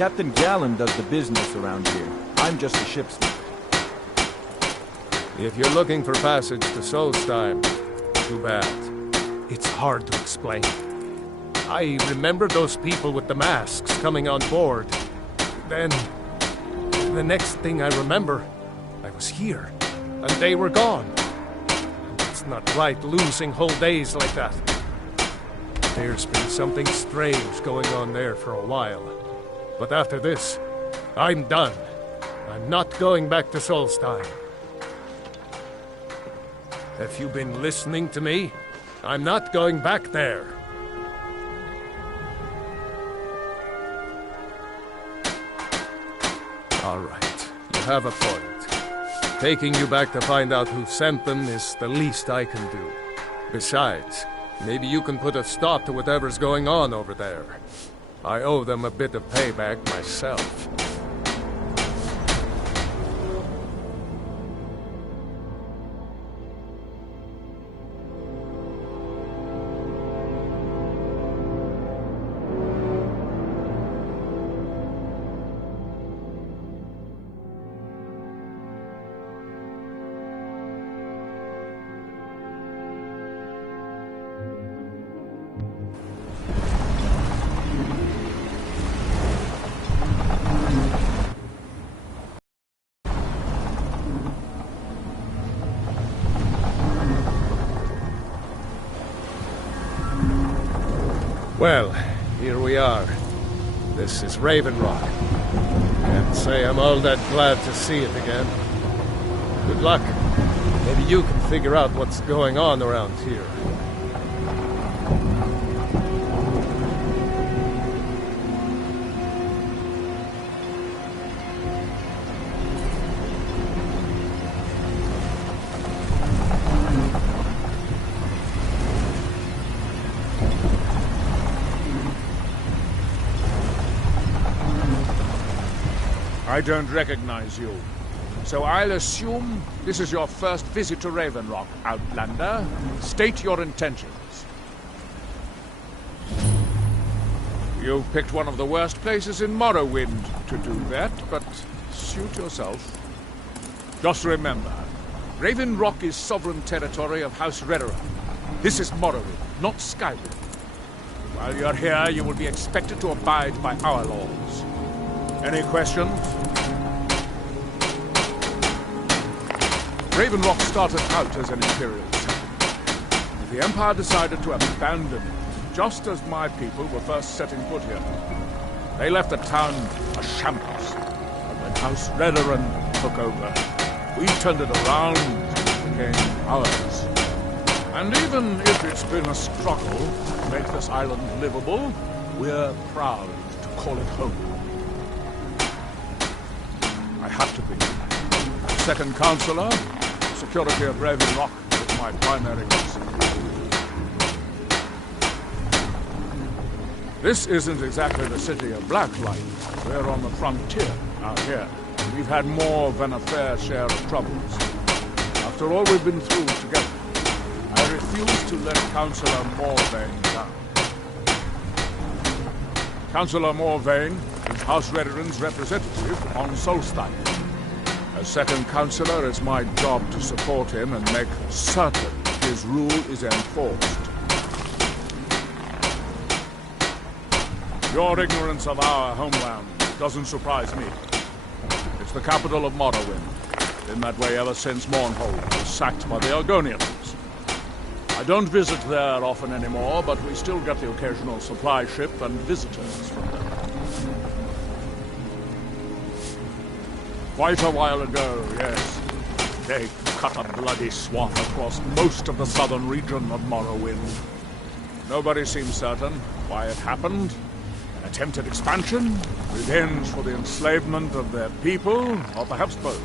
Captain Gallen does the business around here. I'm just a shipsman. If you're looking for passage to Solstheim, too bad. It's hard to explain. I remember those people with the masks coming on board. Then, the next thing I remember, I was here, and they were gone. It's not right losing whole days like that. There's been something strange going on there for a while. But after this, I'm done. I'm not going back to Solstheim. Have you been listening to me? I'm not going back there. All right, you have a point. Taking you back to find out who sent them is the least I can do. Besides, maybe you can put a stop to whatever's going on over there. I owe them a bit of payback myself. Well, here we are. This is Raven Rock. Can't say I'm all that glad to see it again. Good luck. Maybe you can figure out what's going on around here. I don't recognize you. So I'll assume this is your first visit to Raven Rock, Outlander. State your intentions. You've picked one of the worst places in Morrowind to do that, but suit yourself. Just remember, Raven Rock is sovereign territory of House Redera. This is Morrowind, not Skyrim. While you're here, you will be expected to abide by our laws. Any questions? Raven Rock started out as an Imperial settlement. The Empire decided to abandon it, just as my people were first setting foot here. They left the town a shambles. And when House Redoran took over, we turned it around and it became ours. And even if it's been a struggle to make this island livable, we're proud to call it home. I have to be. Second Counselor, security of Raven Rock is my primary concern. This isn't exactly the city of Blacklight. We're on the frontier out here. We've had more than a fair share of troubles. After all we've been through together, I refuse to let Councillor Morvain down. Councillor Morvain is House Redoran's representative on Solstheim. As second Councillor, it's my job to support him and make certain his rule is enforced. Your ignorance of our homeland doesn't surprise me. It's the capital of Morrowind. Been that way ever since Mournhold was sacked by the Argonians. I don't visit there often anymore, but we still get the occasional supply ship and visitors from them. Quite a while ago, yes. They cut a bloody swath across most of the southern region of Morrowind. Nobody seems certain why it happened. An attempted expansion, revenge for the enslavement of their people, or perhaps both.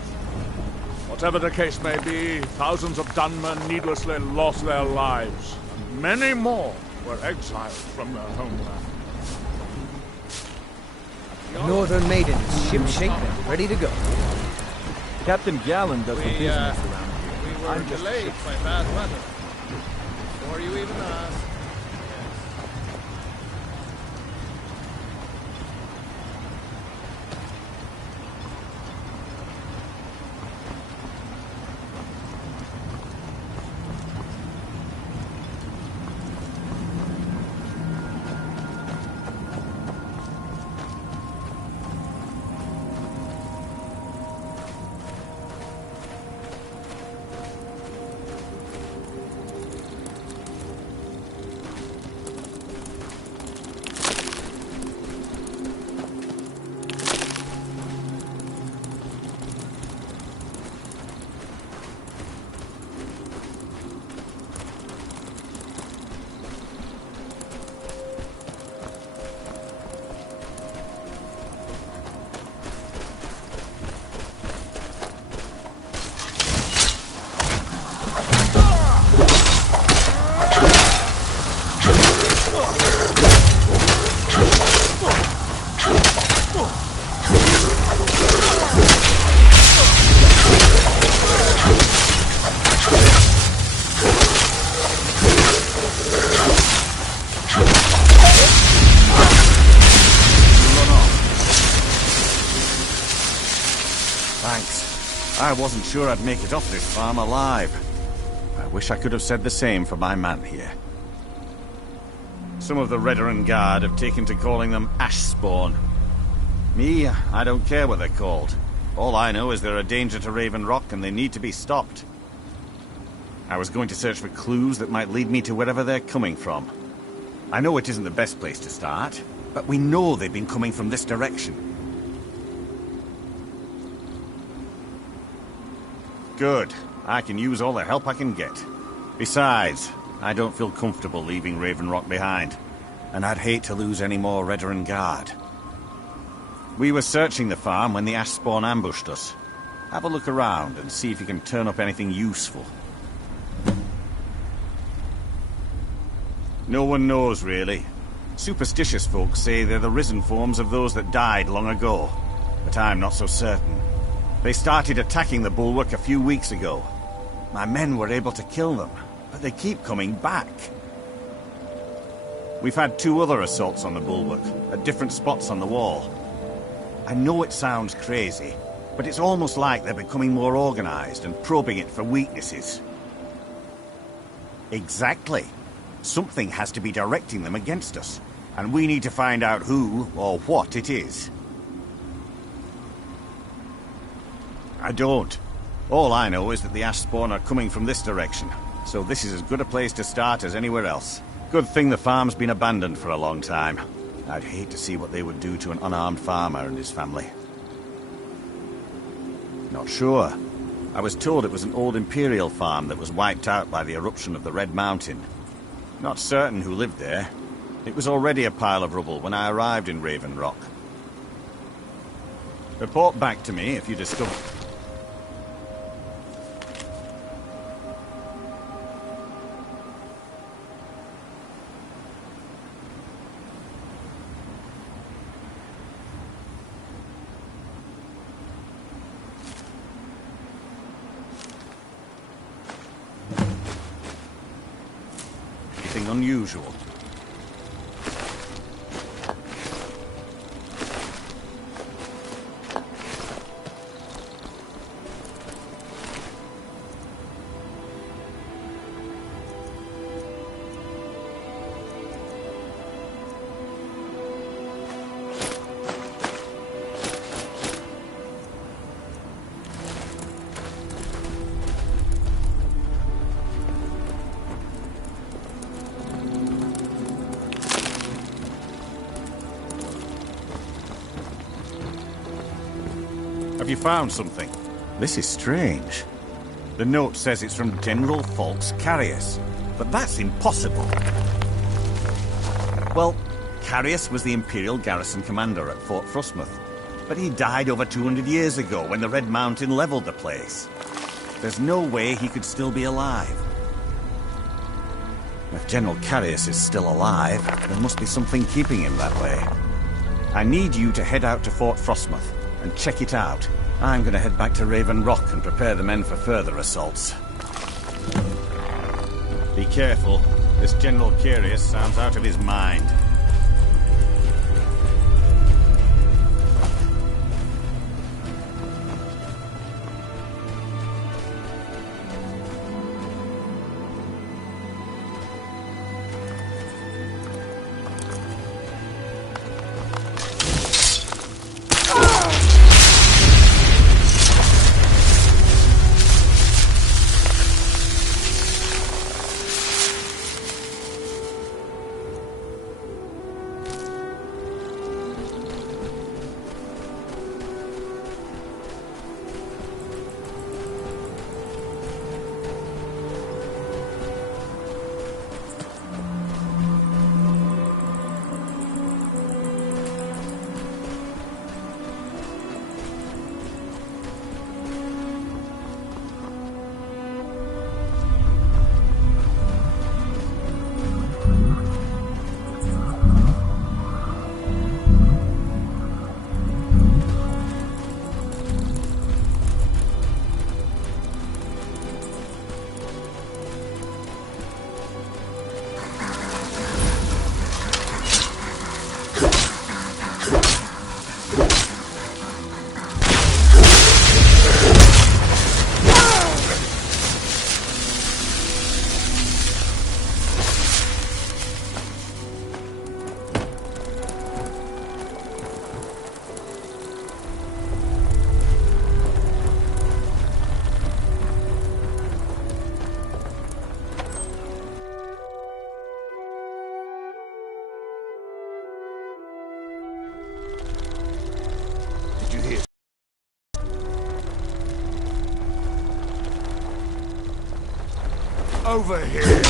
Whatever the case may be, thousands of Dunmen needlessly lost their lives, and many more were exiled from their homeland. The Northern Maiden is shipshape and ready to go. Captain Gallen does the business around here. We were I'm just delayed by bad weather. Before you even asked. wasn't sure I'd make it off this farm alive. I wish I could have said the same for my man here. Some of the Redoran Guard have taken to calling them ash spawn. Me, I don't care what they're called. All I know is they're a danger to Raven Rock and they need to be stopped. I was going to search for clues that might lead me to wherever they're coming from. I know it isn't the best place to start, but we know they've been coming from this direction. Good. I can use all the help I can get. Besides, I don't feel comfortable leaving Raven Rock behind, and I'd hate to lose any more Redoran Guard. We were searching the farm when the ash spawn ambushed us. Have a look around and see if you can turn up anything useful. No one knows, really. Superstitious folks say they're the risen forms of those that died long ago, but I'm not so certain. They started attacking the bulwark a few weeks ago. My men were able to kill them, but they keep coming back. We've had 2 other assaults on the bulwark, at different spots on the wall. I know it sounds crazy, but it's almost like they're becoming more organized and probing it for weaknesses. Exactly. Something has to be directing them against us, and we need to find out who or what it is. I don't. All I know is that the ash spawn are coming from this direction, so this is as good a place to start as anywhere else. Good thing the farm's been abandoned for a long time. I'd hate to see what they would do to an unarmed farmer and his family. Not sure. I was told it was an old Imperial farm that was wiped out by the eruption of the Red Mountain. Not certain who lived there. It was already a pile of rubble when I arrived in Raven Rock. Report back to me if you discover... anything unusual. Have you found something? This is strange. The note says it's from General Falks Carius, but that's impossible. Well, Carius was the Imperial garrison commander at Fort Frostmoth, but he died over 200 years ago when the Red Mountain leveled the place. There's no way he could still be alive. If General Carius is still alive, there must be something keeping him that way. I need you to head out to Fort Frostmoth and check it out. I'm going to head back to Raven Rock and prepare the men for further assaults. Be careful. This General Carius sounds out of his mind. over here.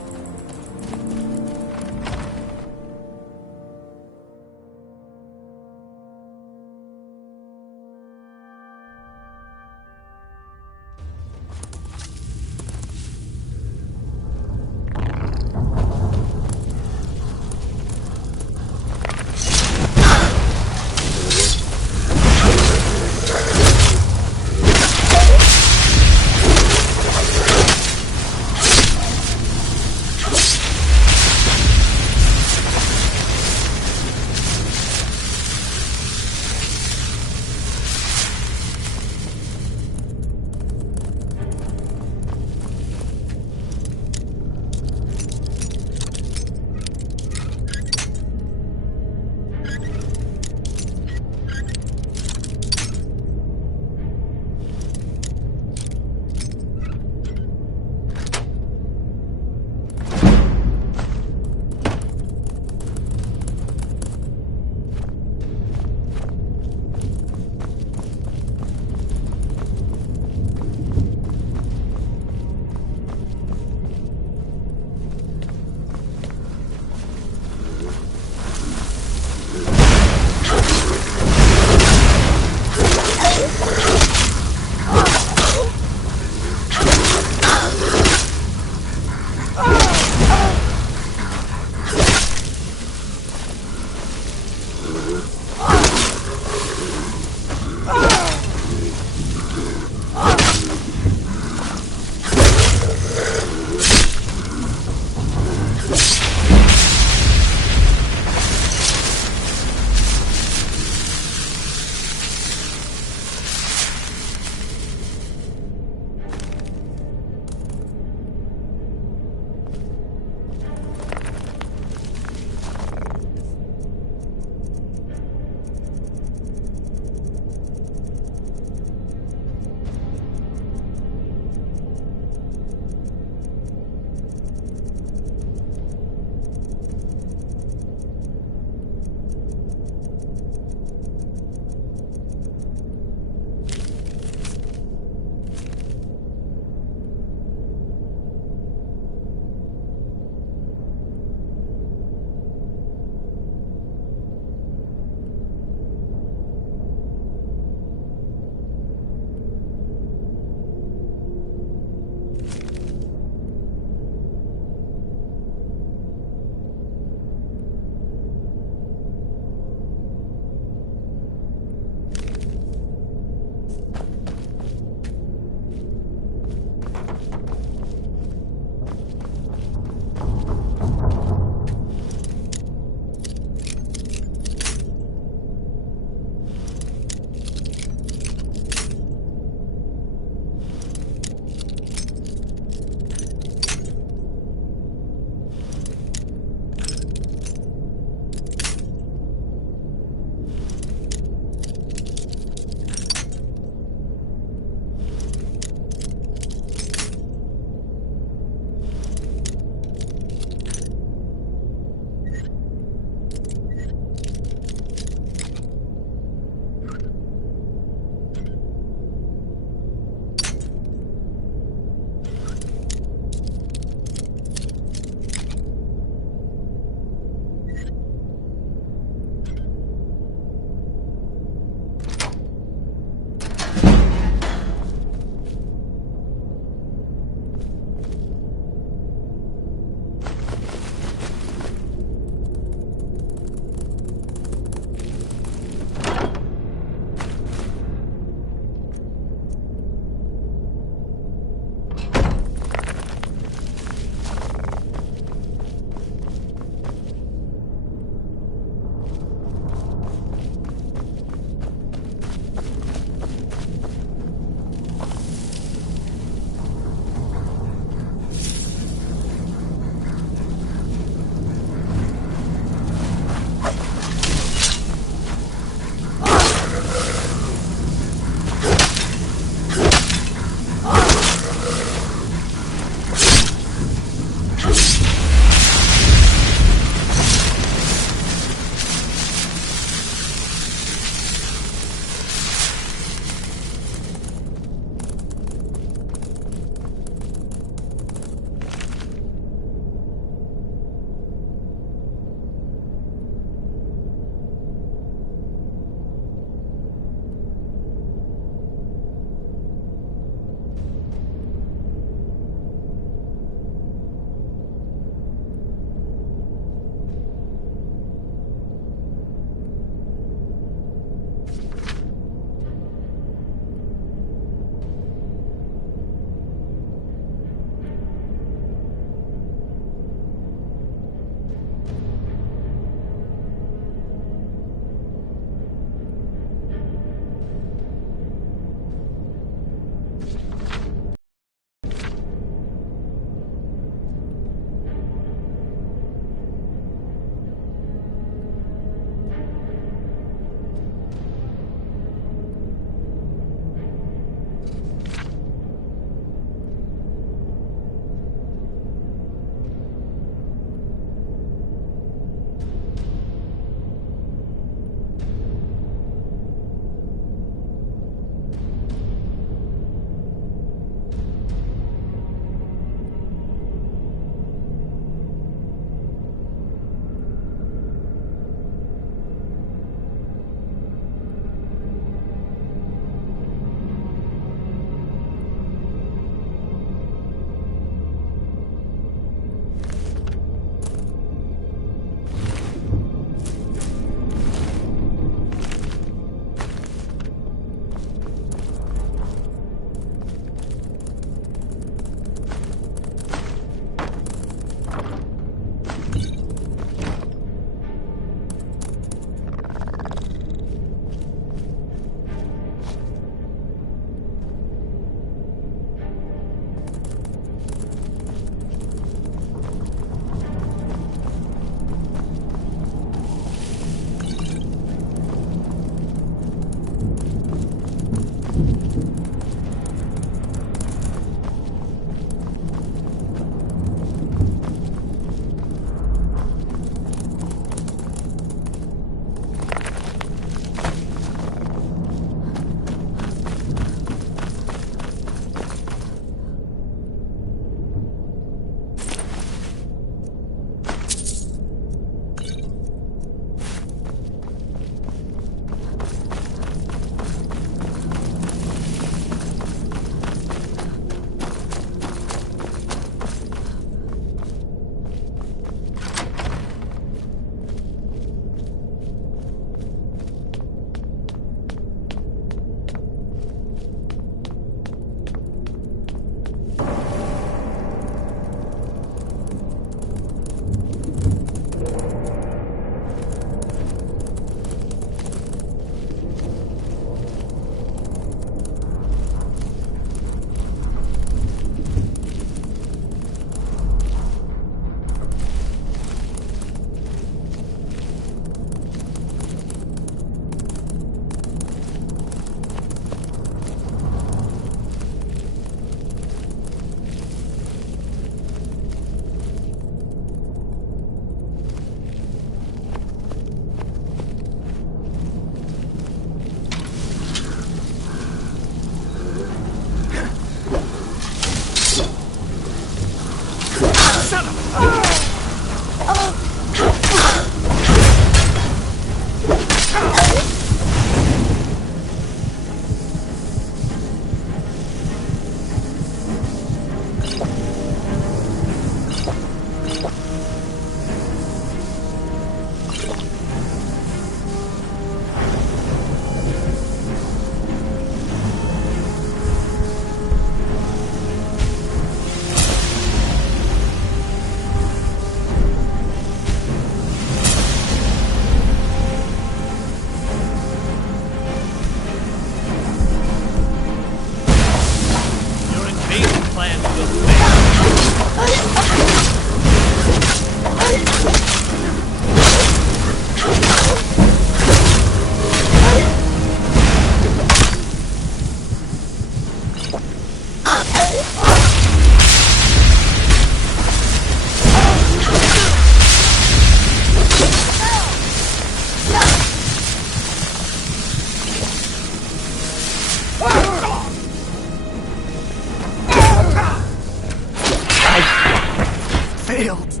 failed.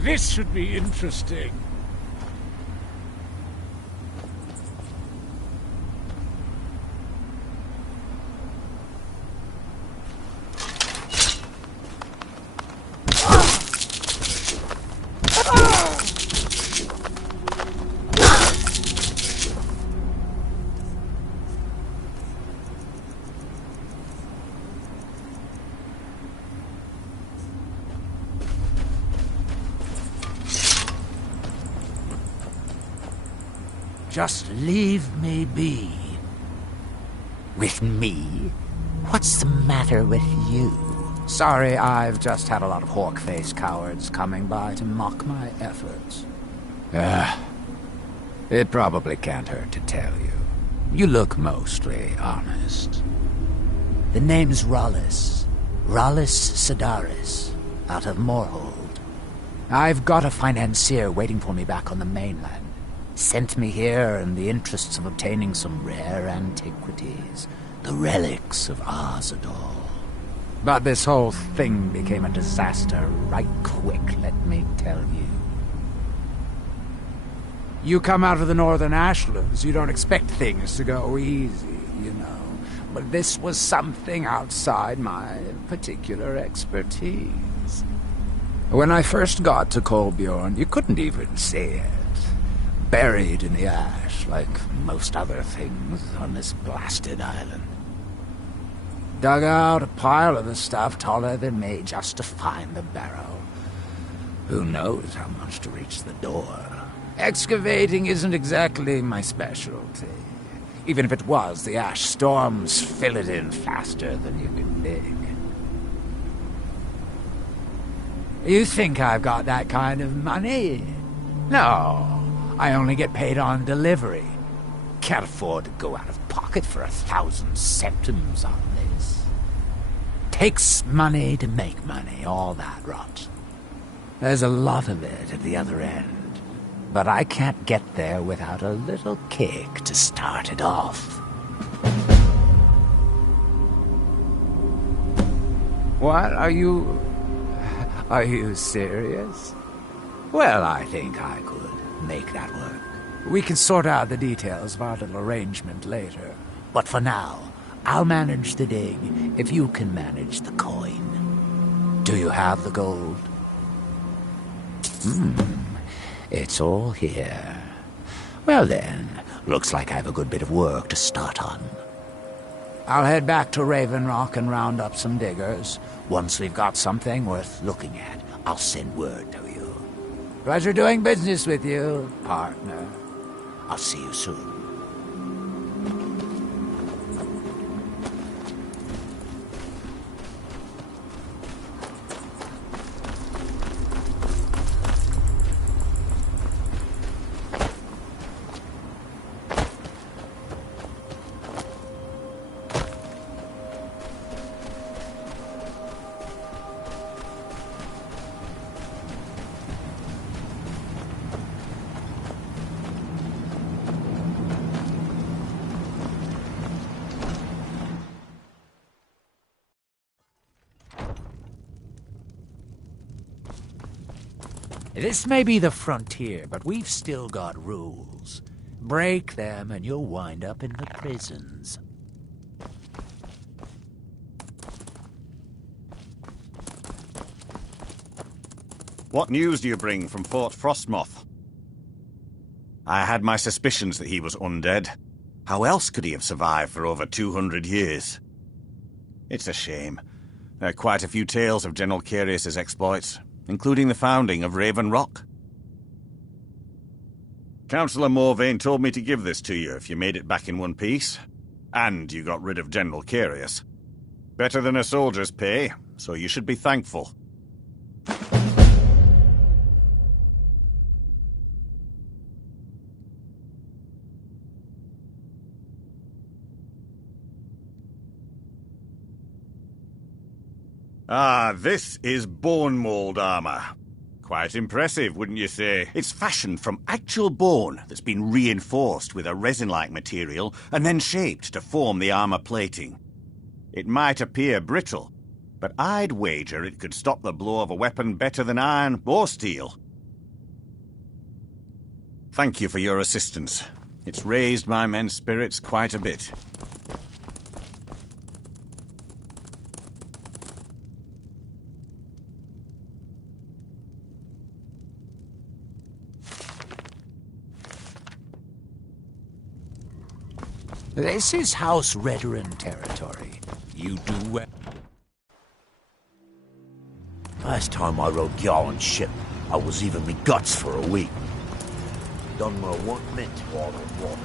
This should be interesting. Just leave me be. With me? What's the matter with you? Sorry, I've just had a lot of hawk-faced cowards coming by to mock my efforts. It probably can't hurt to tell you. You look mostly honest. The name's Rollis. Rollis Sedaris, out of Moorhold. I've got a financier waiting for me back on the mainland. Sent me here in the interests of obtaining some rare antiquities, the relics of Arzador. But this whole thing became a disaster right quick, let me tell you. You come out of the Northern Ashlands, you don't expect things to go easy, you know. But this was something outside my particular expertise. When I first got to Kolbjorn, you couldn't even see it. Buried in the ash, like most other things on this blasted island. Dug out a pile of the stuff taller than me just to find the barrow. Who knows how much to reach the door? Excavating isn't exactly my specialty. Even if it was, the ash storms fill it in faster than you can dig. You think I've got that kind of money? No. I only get paid on delivery. Can't afford to go out of pocket for 1,000 septims on this. Takes money to make money, all that rot. There's a lot of it at the other end, but I can't get there without a little kick to start it off. What? Are you serious? Well, I think I could make that work. We can sort out the details of our little arrangement later. But for now, I'll manage the dig if you can manage the coin. Do you have the gold? It's all here. Well then, looks like I have a good bit of work to start on. I'll head back to Raven Rock and round up some diggers. Once we've got something worth looking at, I'll send word to you. Pleasure doing business with you, partner. I'll see you soon. This may be the frontier, but we've still got rules. Break them and you'll wind up in the prisons. What news do you bring from Fort Frostmoth? I had my suspicions that he was undead. How else could he have survived for over 200 years? It's a shame. There are quite a few tales of General Carius's exploits, including the founding of Raven Rock. Councillor Morvain told me to give this to you if you made it back in one piece. And you got rid of General Carius. Better than a soldier's pay, so you should be thankful. Ah, this is bone mold armor. Quite impressive, wouldn't you say? It's fashioned from actual bone that's been reinforced with a resin-like material and then shaped to form the armor plating. It might appear brittle, but I'd wager it could stop the blow of a weapon better than iron or steel. Thank you for your assistance. It's raised my men's spirits quite a bit. This is House Redoran territory. You do well. Last time I rode Gjallan's ship, I was even me guts for a week. Done my 1 mint while on water.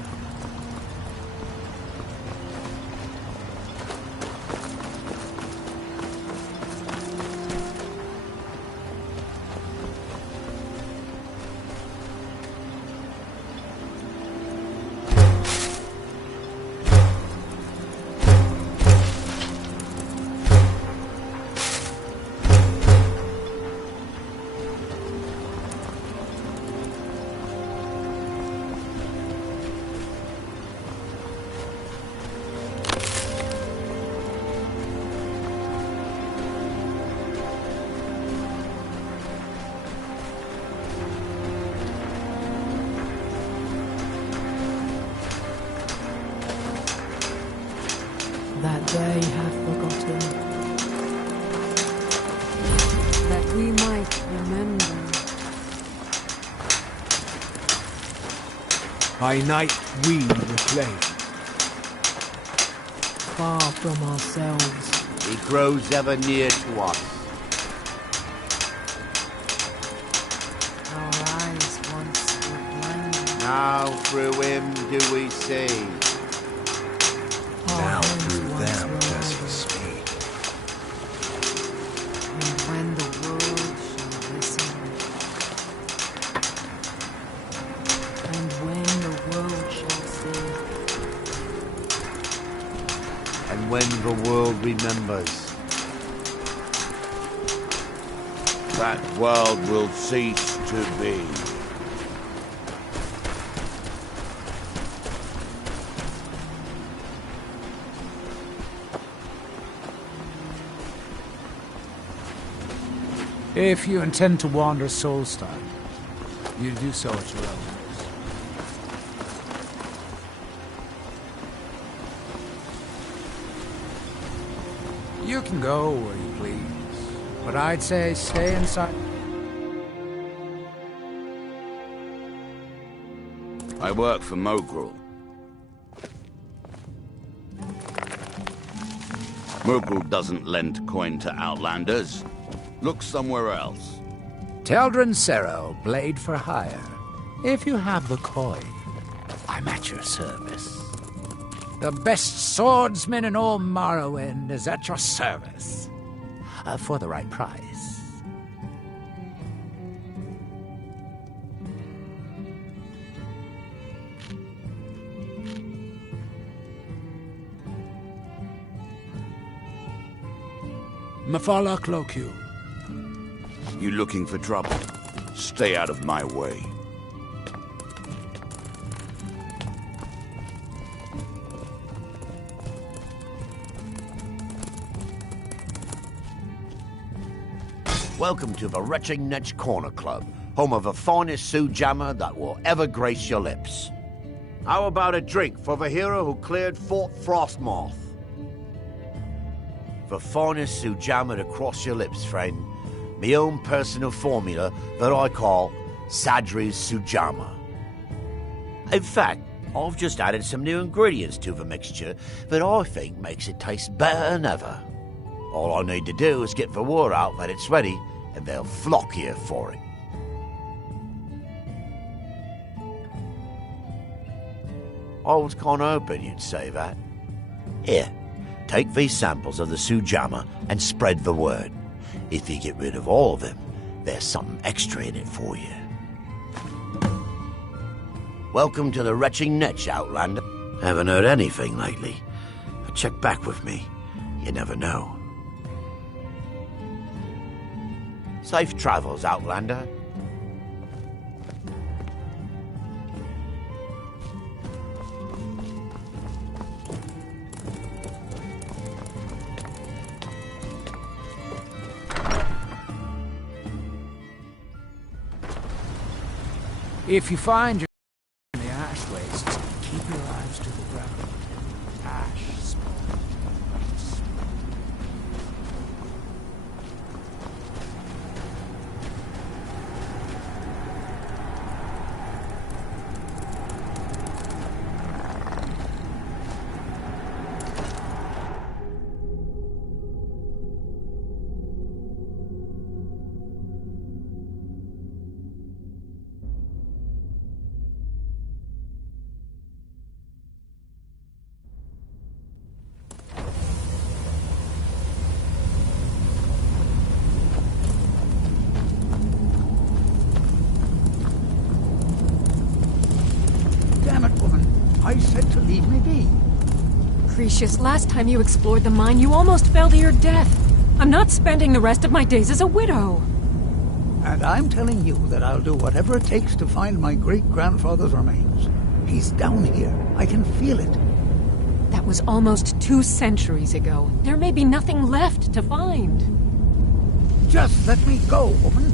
That they have forgotten, that we might remember. By night we reclaim. Far from ourselves. He grows ever near to us. Our eyes once were blinded. Now through him do we see. Now through them does he speak. And when the world shall listen, and when the world shall see, And when the world remembers, that world will cease to be. If you intend to wander Solstheim, you do so at your own risk. You can go where you please, but I'd say stay inside. I work for Mogrul. Mogrul doesn't lend coin to outlanders. Look somewhere else. Teldrin Sero, blade for hire. If you have the coin, I'm at your service. The best swordsman in all Morrowind is at your service. For the right price. Mafala Clocu. You looking for trouble? Stay out of my way. Welcome to the Retching Netch Corner Club, home of the finest Sujammer that will ever grace your lips. How about a drink for the hero who cleared Fort Frostmoth? The finest Sujammer to cross your lips, friend. My own personal formula that I call Sadri's Sujammer. In fact, I've just added some new ingredients to the mixture that I think makes it taste better than ever. All I need to do is get the word out that it's ready, and they'll flock here for it. I was kind of hoping you'd say that. Here, take these samples of the Sujammer and spread the word. If you get rid of all of them, there's something extra in it for you. Welcome to the Retching Netch, Outlander. Haven't heard anything lately, but check back with me. You never know. Safe travels, Outlander. If you find your in the ash waste, keep your eyes to the ground. Ash spawn. I said to leave me be. Cretius, last time you explored the mine, you almost fell to your death. I'm not spending the rest of my days as a widow. And I'm telling you that I'll do whatever it takes to find my great-grandfather's remains. He's down here. I can feel it. That was almost 2 centuries ago. There may be nothing left to find. Just let me go, woman.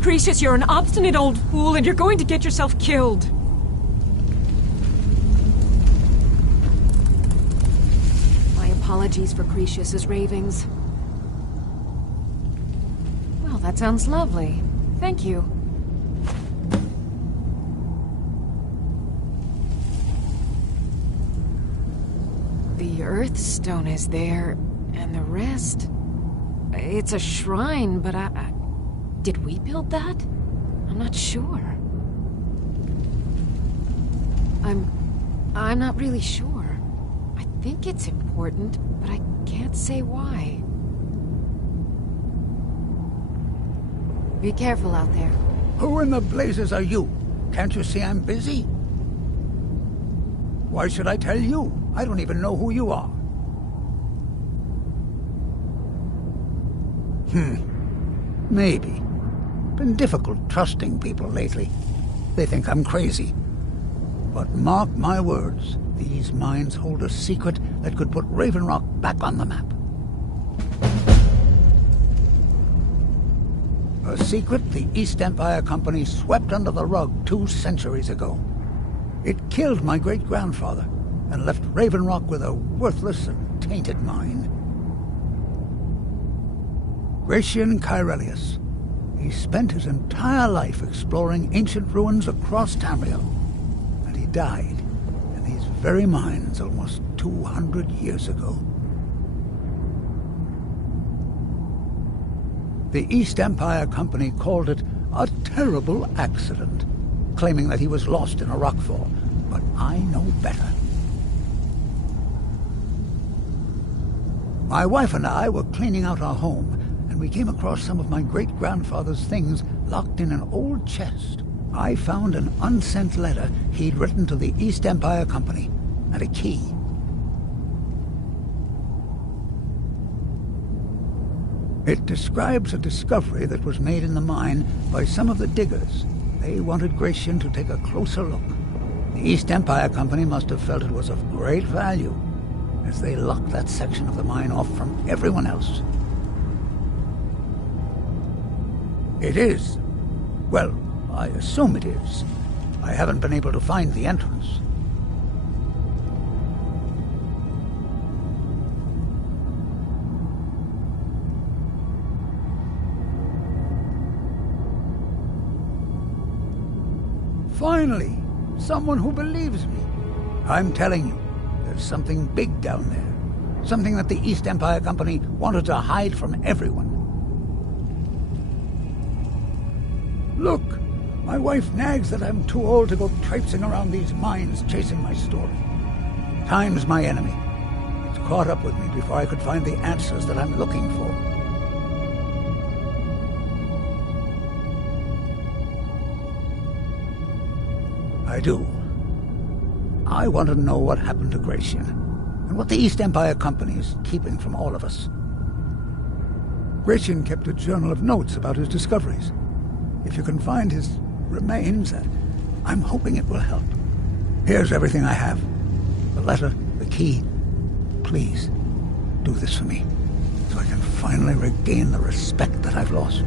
Cretius, you're an obstinate old fool, and you're going to get yourself killed. Apologies for Cretius's ravings. Well, that sounds lovely. Thank you. The Earth Stone is there, and the rest... It's a shrine, but did we build that? I'm not sure. I'm not really sure. I think it's important, but I can't say why. Be careful out there. Who in the blazes are you? Can't you see I'm busy? Why should I tell you? I don't even know who you are. Maybe. Been difficult trusting people lately. They think I'm crazy. But mark my words, these mines hold a secret that could put Raven Rock back on the map. A secret the East Empire Company swept under the rug 2 centuries ago. It killed my great-grandfather and left Raven Rock with a worthless and tainted mine. Gratian Kyrelius. He spent his entire life exploring ancient ruins across Tamriel, and he died in these very mines almost 200 years ago. The East Empire Company called it a terrible accident, claiming that he was lost in a rockfall, but I know better. My wife and I were cleaning out our home, and we came across some of my great-grandfather's things locked in an old chest. I found an unsent letter he'd written to the East Empire Company, and a key. It describes a discovery that was made in the mine by some of the diggers. They wanted Gratian to take a closer look. The East Empire Company must have felt it was of great value, as they locked that section of the mine off from everyone else. It is. Well, I assume it is. I haven't been able to find the entrance. Finally, someone who believes me. I'm telling you, there's something big down there. Something that the East Empire Company wanted to hide from everyone. Look, my wife nags that I'm too old to go traipsing around these mines chasing my story. Time's my enemy. It's caught up with me before I could find the answers that I'm looking for. I do. I want to know what happened to Gratian, and what the East Empire Company is keeping from all of us. Gratian kept a journal of notes about his discoveries. If you can find his remains, I'm hoping it will help. Here's everything I have. The letter, the key. Please, do this for me, so I can finally regain the respect that I've lost.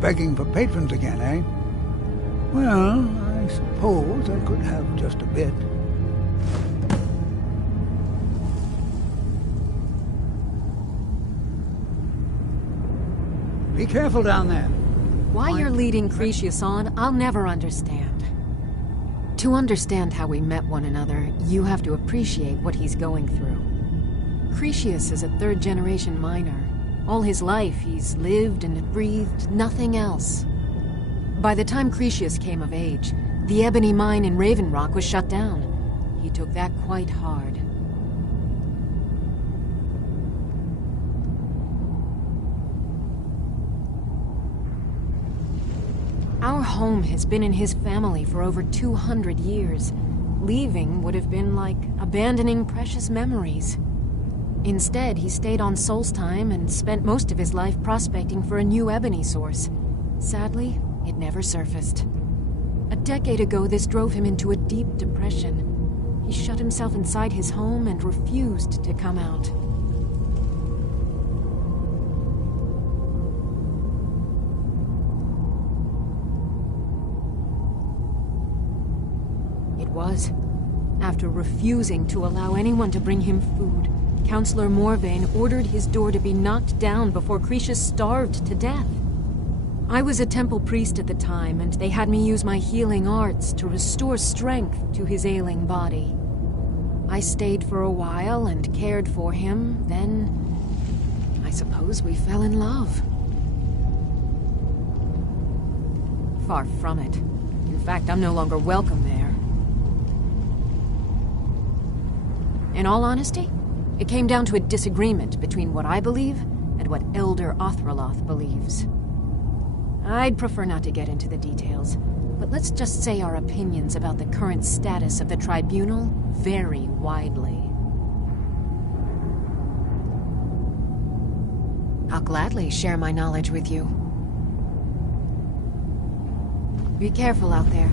Begging for patrons again, eh? Well, I suppose I could have just a bit. Be careful down there. Why you're leading Cretius on, I'll never understand. To understand how we met one another, you have to appreciate what he's going through. Cretius is a third-generation miner. All his life, he's lived and breathed nothing else. By the time Cretius came of age, the ebony mine in Raven Rock was shut down. He took that quite hard. Our home has been in his family for over 200 years. Leaving would have been like abandoning precious memories. Instead, he stayed on Solstheim and spent most of his life prospecting for a new ebony source. Sadly, it never surfaced. A decade ago, this drove him into a deep depression. He shut himself inside his home and refused to come out. It was. After refusing to allow anyone to bring him food, Counselor Morvain ordered his door to be knocked down before Cretius starved to death. I was a temple priest at the time, and they had me use my healing arts to restore strength to his ailing body. I stayed for a while and cared for him, then I suppose we fell in love. Far from it. In fact, I'm no longer welcome there. In all honesty, it came down to a disagreement between what I believe and what Elder Othraloth believes. I'd prefer not to get into the details, but let's just say our opinions about the current status of the Tribunal vary widely. I'll gladly share my knowledge with you. Be careful out there.